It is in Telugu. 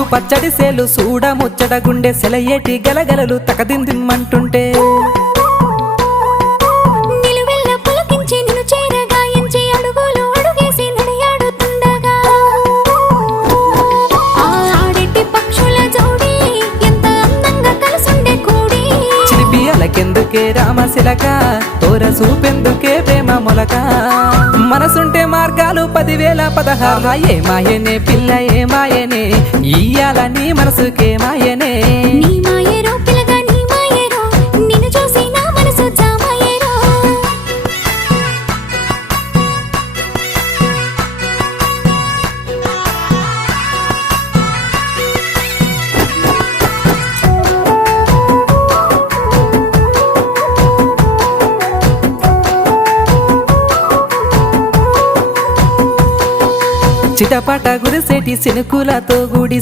పసు పచ్చడి సేలు సూడ ముచ్చట గుండె సెలయేటి గలగలలు తకదిందిమ్మంటుంటే నిలువెల్ల పులకించి నిన్ను చేరగాయించి అడుగులు అడుగేసి నడియాడుతుండగా ఆడెట్టి పక్షుల జోడి ఎంత అందంగా కలుసుండే కూడి చిలిపి అలకెందుకే రామశిలక తోర సూపెందుకే ప్రేమ మొలక మనసుంటే మార్గాలు 10,016 ఏ మాయనే పిల్ల ఏ మాయనే ఇయ్యాల నీ మనసుకే మాయనే నీ మాయేరో పిల్లగా నీ మాయేరో నిన్ను చూసి నా మనసు జామాయేరో చిటపట గురిసేటి సినుకులతో గుడి